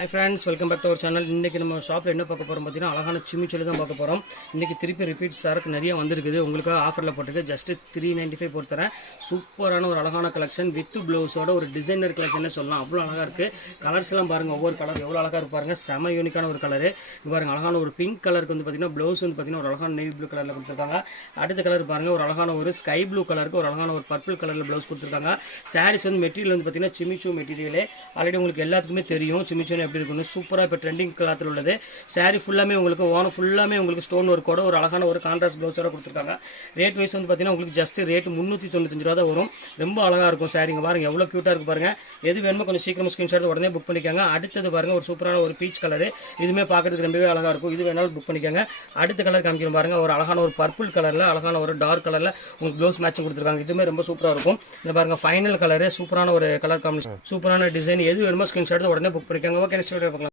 Hi friends, welcome back to our channel. இன்னைக்கு நம்ம ஷாப்ல என்ன பார்க்க போறோம் பாத்தீங்கன்னா அழகான சிமிச்சொலி தான் பார்க்க போறோம். இன்னைக்கு திருப்பி ரிப்பீட் சரக்கு நிறைய வந்திருக்குது. உங்களுக்கு ஆஃபர்ல போட்டுருக்கு. ஜஸ்ட் 395 போட்டு தரேன். சூப்பரான ஒரு அழகான கலெக்ஷன் வித் ப்ளவுஸோட ஒரு டிசைனர் கலெக்ஷன் சொல்லலாம். அவ்வளவு அழகா இருக்கு. கலர்ஸ் எல்லாம் பாருங்க. ஒவ்வொரு கலர் எவ்வளவு அழகா இருக்கு பாருங்க. செம யூனிக்கான ஒரு கலர். இங்க பாருங்க அழகான ஒரு பிங்க் கலருக்கு வந்து பாத்தீங்கன்னா ப்ளவுஸ் வந்து பாத்தீங்கன்னா ஒரு அழகான நேவி ப்ளூ கலர்ல கொடுத்திருக்காங்க. அடுத்த கலர் பாருங்க ஒரு அழகான ஒரு ஸ்கை ப்ளூ கலருக்கு ஒரு அழகான ஒரு பர்பிள் கலர்ல ப்ளவுஸ் கொடுத்திருக்காங்க. சாரீஸ் வந்து மெட்டீரியல் வந்து பாத்தீங்கன்னா சிமிச்சோ மெட்டீரியலே. ஆல்ரெடி உங்களுக்கு எல்லாத்துக்குமே தெரியும் சிமிச்சோ எப்படி இருக்குன்னு. சூப்பரா இப்போ ட்ரெண்டிங் கிளாத்தில் உள்ளது. சாரீ ஃபுல்லாமே உங்களுக்கு ஓனம் ஃபுல்லாமே உங்களுக்கு ஸ்டோன் ஒர்க்கோட ஒரு அழகான ஒரு கான்ட்ராஸ்ட் ப்ளவுஸோட கொடுத்துருக்காங்க. ரேட் வைஸ் வந்து பார்த்தீங்கன்னா உங்களுக்கு ஜஸ்ட் ரேட் 395 ரூபா தான் வரும். ரொம்ப அழகாக இருக்கும் சாரீங்க பாருங்க எவ்வளோ க்யூட்டாக இருக்கு பாருங்க. எது வேணுமோ கொஞ்சம் சீக்கிரம் ஸ்கிரீன்ஷாட் உடனே புக் பண்ணிக்கோங்க. அடுத்தது பாருங்க ஒரு சூப்பரான ஒரு பீச் கலரு. இதுவுமே பார்க்கறதுக்கு ரொம்பவே அழகாக இருக்கும். இது வேணாலும் புக் பண்ணிக்கோங்க. அடுத்த கலர் காமிக்கிறோம் பாருங்க ஒரு அழகான ஒரு பர்பிள் கலரில் அழகான ஒரு டார்க் கலரில் உங்களுக்கு ப்ளவுஸ் மேட்சிங் கொடுத்துருக்காங்க. இதுவுமே ரொம்ப சூப்பராக இருக்கும். இந்த பாருங்க ஃபைனல் கலரு சூப்பரான ஒரு கலர் காம்பினேஷன் சூப்பரான டிசைன். எது வேணுமோ ஸ்கிரீன்ஷாட் உடனே புக் பண்ணிக்கோங்க. ஓகே நெக்ஸ்ட் வீடியோ பார்க்கலாம்.